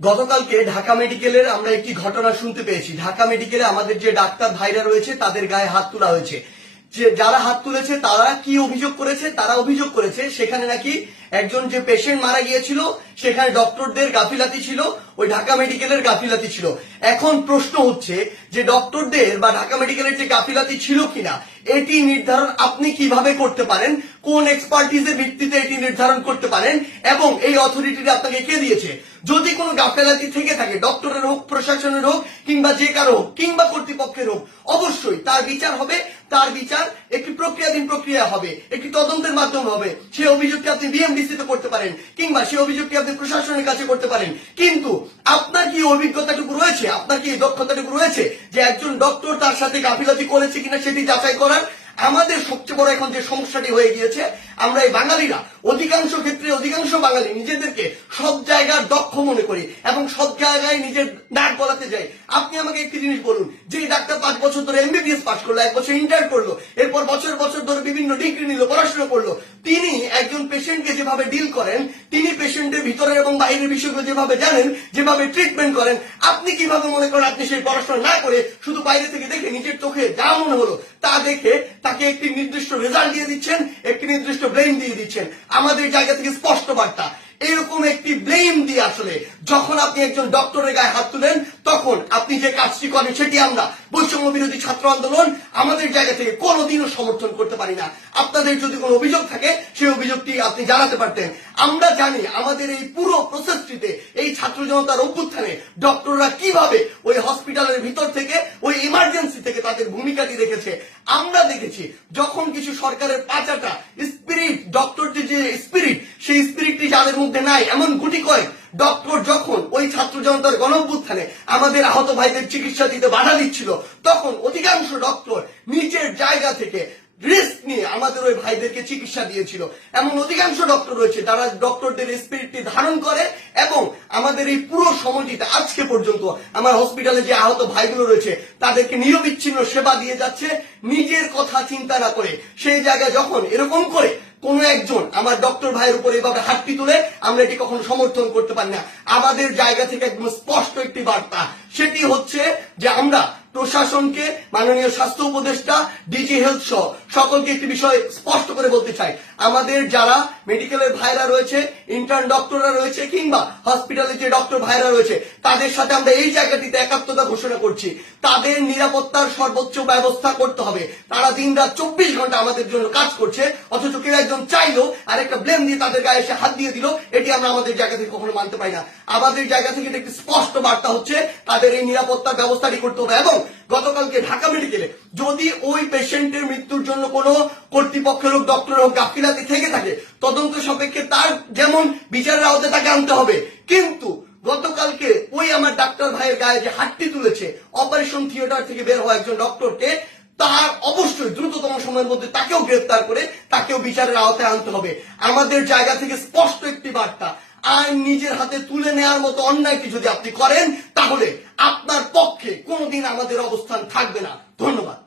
গতকালকে ঢাকা মেডিকেলের আমরা একটি ঘটনা শুনতে পেয়েছি। ঢাকা মেডিকেলে আমাদের যে ডাক্তার ভাইরা রয়েছে তাদের গায়ে হাত তোলা হয়েছে। যে যারা হাত তুলেছে তারা কি অভিযোগ করেছে? তারা অভিযোগ করেছে সেখানে নাকি একজন যে পেশেন্ট মারা গিয়েছিল সেখানে ডক্টরদের গাফিলাতি ছিল, ওই ঢাকা মেডিকেলের গাফিলাতি ছিল। এখন প্রশ্ন হচ্ছে যে ডক্টরদের বা ঢাকা মেডিকেলের যে গাফিলাতি ছিল কিনা এটি নির্ধারণ আপনি কিভাবে করতে পারেন, কোন এক্সপার্টিজের ভিত্তিতে এটি নির্ধারণ করতে পারেন এবং এই অথরিটিটা আপনাকে কে দিয়েছে? যদি কোনো গাফিলাতি থেকে থাকে, ডক্টরের হোক, প্রশাসনের হোক, কিংবা যে কারো হোক, কিংবা কর্তৃপক্ষের হোক, অবশ্যই তার বিচার হবে। তার বিচার একটি প্রক্রিয়াধীন প্রক্রিয়া হবে, একটি তদন্তের মাধ্যমে হবে। সেই অভিযোগটি আপনি বিএমডিসি তে করতে পারেন কিংবা সেই অভিযোগটি আপনি প্রশাসনের কাছে করতে পারেন। কিন্তু আপনার কি অভিজ্ঞতাটুকু রয়েছে, আপনার কি দক্ষতাটুকু রয়েছে যে একজন ডক্টর তার সাথে গাফিলতি করেছে কিনা সেটি যাচাই করার? আমাদের সবচেয়ে বড় এখন যে সমস্যাটি হয়ে গিয়েছে, আমরা এই বাঙালিরা অধিকাংশ ক্ষেত্রে অধিকাংশ বাঙালি নিজেদেরকে সব জায়গার দক্ষ মনে করি এবং সব জায়গায় নিজের নাক গলাতে যাই। আপনি আমাকে একটি জিনিস বলুন, যে ডাক্তার 5 বছর ধরে এমবিবিএস পাস করলো, 1 বছর ইন্টার্ন করলো, এরপর বছর বছর ধরে বিভিন্ন ডিগ্রি নিল, পড়াশোনা করলো, তিনি একজন পেশেন্টকে যেভাবে ডিল করেন, তিনি পেশেন্টের ভিতরের এবং বাইরের বিষয়গুলো যেভাবে জানেন, যেভাবে ট্রিটমেন্ট করেন, আপনি কিভাবে মনে করেন আপনি সেই পড়াশোনা না করে শুধু বাইরে থেকে দেখে নিজের চোখে যা মনে হলো তা দেখে তাকে একটি নির্দিষ্ট রেজাল্ট দিয়ে দিচ্ছেন, একটি নির্দিষ্ট ব্লেম দিয়ে দিচ্ছেন? আমাদের জায়গা থেকে স্পষ্ট বার্তা, এরকম একটি ব্লেম দিয়ে আসলে যখন আপনি একজন ডক্টরের গায়ে হাত তুলেন তখন আপনি যে কাজটি করেন সেটি আমরা বৈষম্য বিরোধী ছাত্র আন্দোলন আমাদের জায়গা থেকে কোনোদিনও সমর্থন করতে পারি না। আপনাদের যদি কোনো অভিযোগ থাকে সেই অভিযোগটি আপনি জানাতে পারতেন। আমরা জানি আমাদের এই পুরো প্রসেসটিতে, এই ছাত্র জনতার অভ্যুত্থানে ডক্টররা কিভাবে ওই হসপিটালের ভিতর থেকে, ওই ইমার্জেন্সি থেকে তাদের ভূমিকাটি রেখেছে। আমরা দেখেছি যখন কিছু সরকারের পাচাটা স্পিরিট, ডক্টরদের যে স্পিরিট, সেই স্পিরিটটি যাদের মধ্যে নাই, এমন গুটি কয়েক ডক্টর যখন ওই ছাত্র জনতার গণঅভ্যুত্থানে আমাদের আহত ভাইদের চিকিৎসা দিতে বাধা দিচ্ছিল, তখন অধিকাংশ ডক্টর নিজের জায়গা থেকে রিস্ক নিয়ে আমাদের ওই ভাইদেরকে চিকিৎসা দিয়েছিল। এমন অধিকাংশ ডক্টর রয়েছে যারা ডক্টরদের স্পিরিটটি ধারণ করে এবং আমাদের এই পুরো সময়টিতে আজকে পর্যন্ত আমার হসপিটালে যে আহত ভাইগুলো রয়েছে তাদেরকে নিরবিচ্ছিন্ন সেবা দিয়ে যাচ্ছে, নিজের কথা চিন্তা না করে। সেই জায়গায় যখন এরকম করে কোন একজন আমার ডক্টর ভাইয়ের উপর এভাবে হাতটি তুলে, আমরা এটি কখনো সমর্থন করতে পারি না। আমাদের জায়গা থেকে একদম স্পষ্ট একটি বার্তা, সেটি হচ্ছে যে আমরা প্রশাসনকে, মাননীয় স্বাস্থ্য উপদেষ্টা, ডিজি হেলথ সহ সকলকে একটি বিষয় স্পষ্ট করে বলতে চাই, আমাদের যারা মেডিকেলের ভাইরা রয়েছে, ইন্টার্ন ডক্টররা রয়েছে, কিংবা হসপিটালে যে ডক্টর ভাইরা রয়েছে, তাদের সাথে আমরা এই জায়গাটিতে একাত্মতা ঘোষণা করছি। তাদের নিরাপত্তার সর্বোচ্চ ব্যবস্থা করতে হবে। তারা দিন রাত 24 ঘন্টা আমাদের জন্য কাজ করছে, অথচ কেউ একজন চাইলো আর একটা ব্লেম দিয়ে তাদের গায়ে এসে হাত দিয়ে দিল, এটি আমরা আমাদের জায়গা থেকে কখনো মানতে পারি না। আমাদের জায়গা থেকে একটি স্পষ্ট বার্তা হচ্ছে তাদের এই নিরাপত্তার ব্যবস্থাটি করতে হবে। এবং গতকালকে ঢাকা মেডিকেলে যদি ওই পেশেন্টের মৃত্যুর জন্য কোনো কর্তৃপক্ষের হোক, ডক্টর হোক গাফিলাতি থেকে থাকে, তদন্ত সাপেক্ষে তার যেমন বিচারের আওতায় তাকে আনতে হবে। কিন্তু গতকালকে ওই আমার ডাক্তার ভাইয়ের গায়ে যে হাতটি তুলেছে, অপারেশন থিয়েটার থেকে বের হওয়া একজন ডক্টরকে, তার অবশ্যই দ্রুততম সময়ের মধ্যে তাকেও গ্রেফতার করে তাকেও বিচারের আওতায় আনতে হবে। আমাদের জায়গা থেকে স্পষ্ট একটি বার্তা, আইন নিজের হাতে তুলে নেওয়ার মতো অন্যায়টি যদি আপনি করেন তাহলে আপনার পক্ষে কোনোদিন আমাদের অবস্থান থাকবে না। ধন্যবাদ।